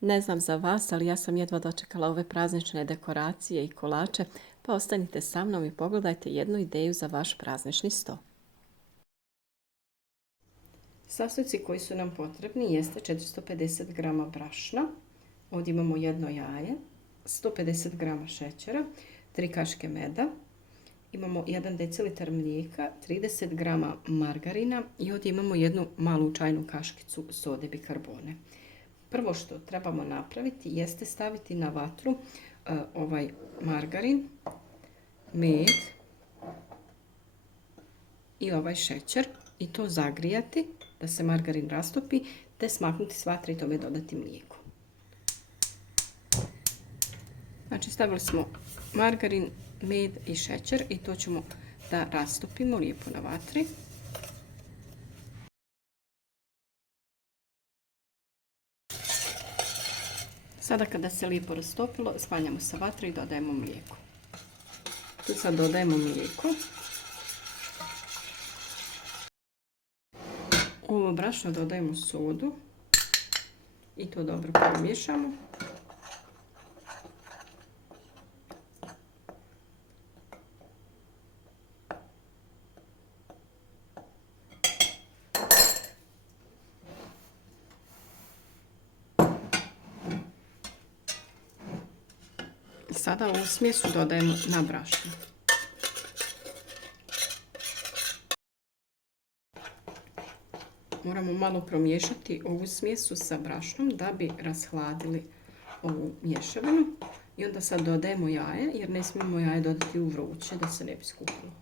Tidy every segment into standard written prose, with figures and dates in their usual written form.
Ne znam za vas, ali ja sam jedva dočekala ove praznične dekoracije i kolače, pa ostanite sa mnom i pogledajte jednu ideju za vaš praznični sto. Sastojci koji su nam potrebni jeste 450 g brašna, ovdje imamo jedno jaje, 150 g šećera, 3 kašike meda, imamo 1 decilitar mlijeka, 30 g margarina i ovdje imamo jednu malu čajnu kaškicu sode bikarbone. Prvo što trebamo napraviti jeste staviti na vatru ovaj margarin, med i ovaj šećer i to zagrijati da se margarin rastopi te smaknuti s vatre i tome dodati mlijeko. Znači stavili smo margarin, med i šećer i to ćemo da rastopimo lijepo na vatri. Sada kada se lijepo rastopilo, sklanjamo sa vatre i dodajemo mlijeko. Tu sad dodajemo mlijeko. U ovo brašno dodajemo sodu i to dobro pomiješamo. Sada ovu smjesu dodajemo na brašno. Moramo malo promiješati ovu smjesu sa brašnom da bi rashladili ovu mješavinu. I onda sad dodajemo jaje, jer ne smijemo jaje dodati u vruće da se ne bi skupilo.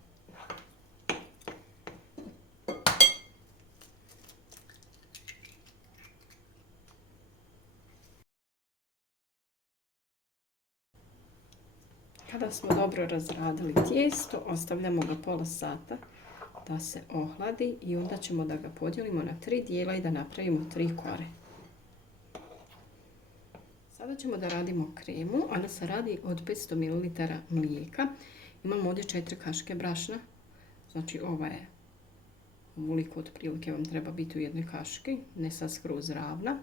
Kada smo dobro razradili tijesto, ostavljamo ga pola sata da se ohladi i onda ćemo da ga podijelimo na 3 dijela i da napravimo 3 kore. Sada ćemo da radimo kremu, ona se radi od 500 ml mlijeka. Imamo ovdje 4 kašike brašna, znači ova je ovoliko otprilike vam treba biti u jednoj kaški, ne sad skroz ravna,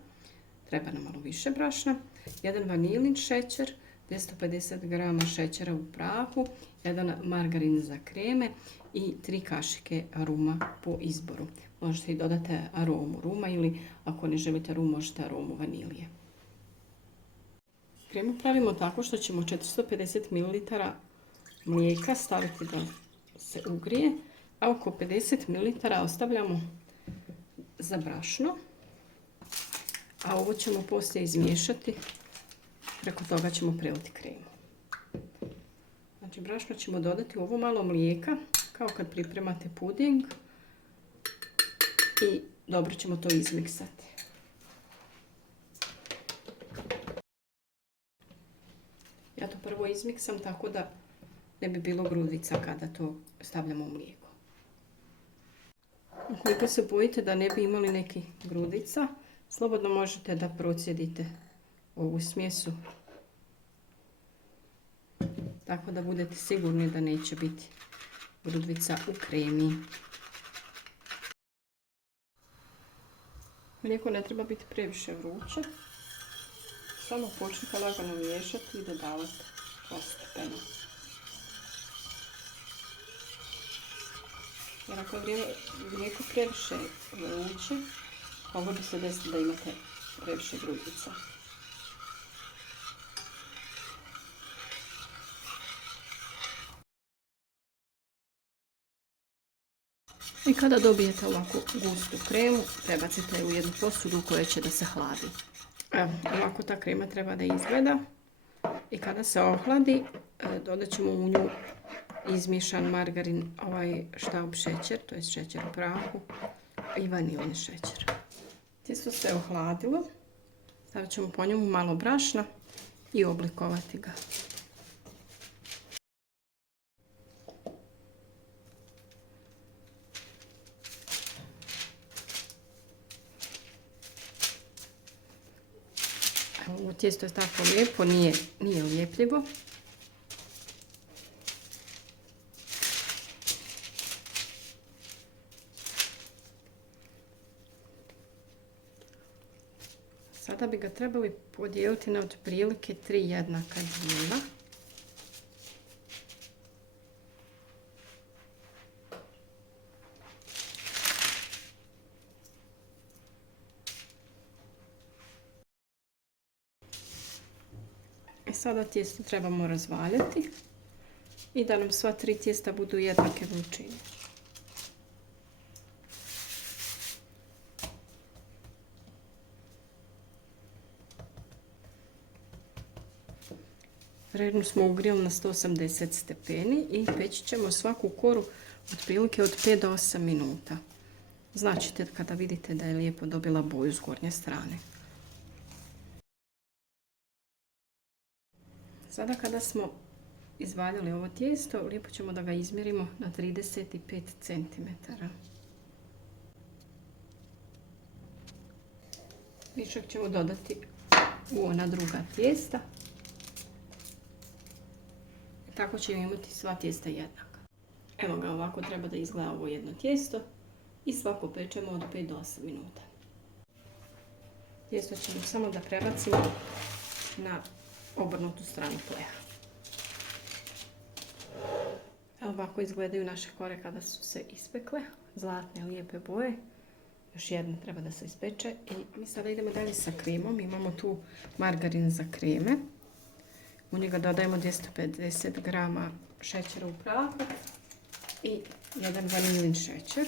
treba nam malo više brašna, 1 vanilin šećer, 250 g šećera u prahu, 1 margarin za kreme i 3 kašike ruma po izboru. Možete i dodati aromu ruma ili ako ne želite rum možete aromu vanilije. Kremu pravimo tako što ćemo 450 ml mlijeka staviti da se ugrije, a oko 50 ml ostavljamo za brašno, a ovo ćemo poslije izmiješati. Preko toga ćemo preliti kremu. Znači brašno ćemo dodati u ovo malo mlijeka kao kad pripremate puding i dobro ćemo to izmiksati. Ja to prvo izmiksam tako da ne bi bilo grudica kada to stavljamo u mlijeko. Ukoliko se bojite da ne bi imali neki grudica, slobodno možete da procjedite ovu smjesu tako da budete sigurni da neće biti grudica u kremi. Mlijeko ne treba biti previše vruće, samo počnite lagano miješati i dodavati postepeno. Jer ako je mlijeko previše vruće, moglo bi se desiti da imate previše grudica. I kada dobijete ovako gustu kremu, prebacite je u jednu posudu u kojoj će da se hladi. Evo, ovako ta krema treba da izgleda. I kada se ohladi, dodat ćemo u nju izmiješan margarin, ovaj štaub šećer, to je šećer u prahu i vanilin šećer. Tijesto se ohladilo, stavit ćemo po njemu malo brašna i oblikovati ga. Ovo tijesto je tako lijepo, nije lijepljivo. Sada sada bi ga trebali podijeliti na otprilike 3 jednaka dijela. Sada tijesto trebamo razvaljati i da nam sva 3 tijesta budu jednake veličine. Rednu smo ugrijali na 180 stepeni i peći ćemo svaku koru otprilike od 5 do 8 minuta. Znači kada vidite da je lijepo dobila boju s gornje strane. Sada kada smo izvaljali ovo tijesto, lijepo ćemo da ga izmjerimo na 35 cm. Višak ćemo dodati u ona druga tijesta. Tako ćemo imati sva tijesta jednaka. Evo ga, ovako treba da izgleda ovo jedno tijesto i svako pečemo od 5 do 8 minuta. Tijesto ćemo samo da prebacimo na obrnutu stranu pleha. Evo ovako izgledaju naše kore kada su se ispekle. Zlatne, lijepe boje. Još jedna treba da se ispeče. I mi sada idemo dalje sa kremom. Imamo tu margarin za kreme. U njega dodajemo 250 g šećera u prahu i jedan vanilin šećer.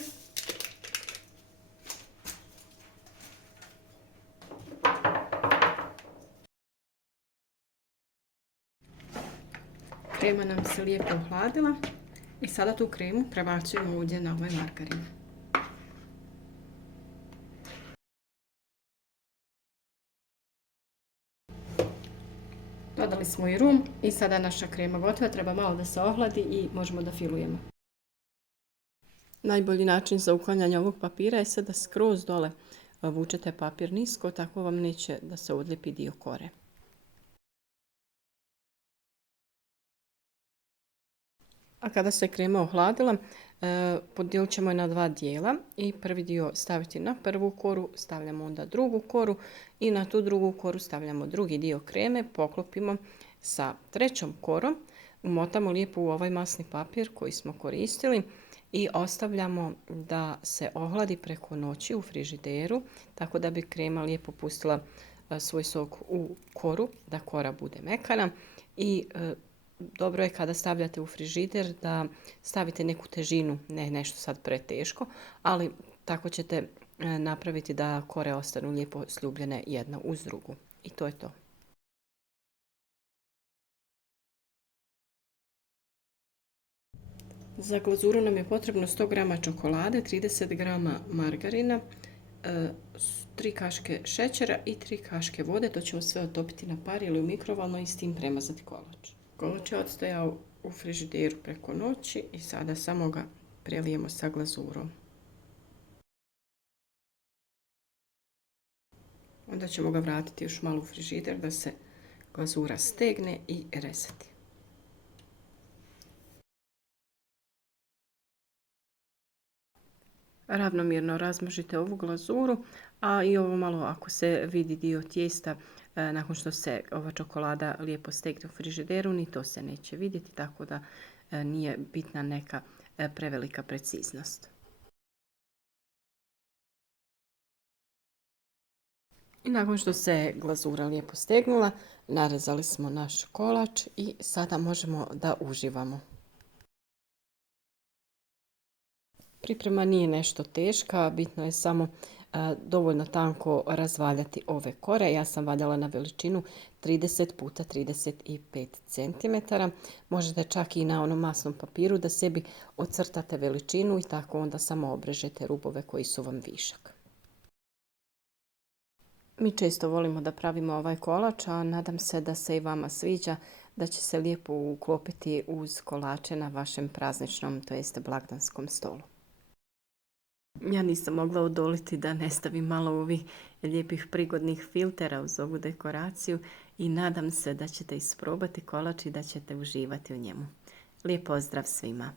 Krema nam se lijepo ohladila i sada tu kremu prebacujemo ovdje na ovaj margarin. Dodali smo i rum i sada naša krema gotova, treba malo da se ohladi i možemo da filujemo. Najbolji način za uklanjanje ovog papira je sad da skroz dole vučete papir nisko, tako vam neće da se odlijepi dio kore. A kada se krema ohladila, podijelit ćemo je na 2 dijela i prvi dio staviti na prvu koru, stavljamo onda drugu koru i na tu drugu koru stavljamo drugi dio kreme, poklopimo sa trećom korom, umotamo lijepo u ovaj masni papir koji smo koristili i ostavljamo da se ohladi preko noći u frižideru, tako da bi krema lijepo pustila svoj sok u koru, da kora bude mekana i dobro je kada stavljate u frižider da stavite neku težinu, ne nešto sad preteško, ali tako ćete napraviti da kore ostanu lijepo sljubljene jedna uz drugu. I to je to. Za glazuru nam je potrebno 100 g čokolade, 30 g margarina, 3 kaške šećera i 3 kaške vode. To ćemo sve otopiti na par ili u mikrovalno i s tim premazati kolač. Kolač je odstojao u frižideru preko noći i sada samo ga prelijemo sa glazurom. Onda ćemo ga vratiti još malo u frižider da se glazura stegne i resati. Ravnomjerno razmažite ovu glazuru, a i ovo malo ako se vidi dio tijesta nakon što se ova čokolada lijepo stegne u frižideru, ni to se neće vidjeti, tako da nije bitna neka prevelika preciznost. I nakon što se glazura lijepo stegnula, narezali smo naš kolač i sada možemo da uživamo. Priprema nije nešto teška, bitno je samo dovoljno tanko razvaljati ove kore. Ja sam valjala na veličinu 30 x 35 cm. Možete čak i na onom masnom papiru da sebi ocrtate veličinu i tako onda samo obrežete rubove koji su vam višak. Mi često volimo da pravimo ovaj kolač, a nadam se da se i vama sviđa, da će se lijepo uklopiti uz kolače na vašem prazničnom, to jest blagdanskom stolu. Ja nisam mogla odoliti da ne stavim malo ovih lijepih prigodnih filtera uz ovu dekoraciju i nadam se da ćete isprobati kolač i da ćete uživati u njemu. Lijep pozdrav svima!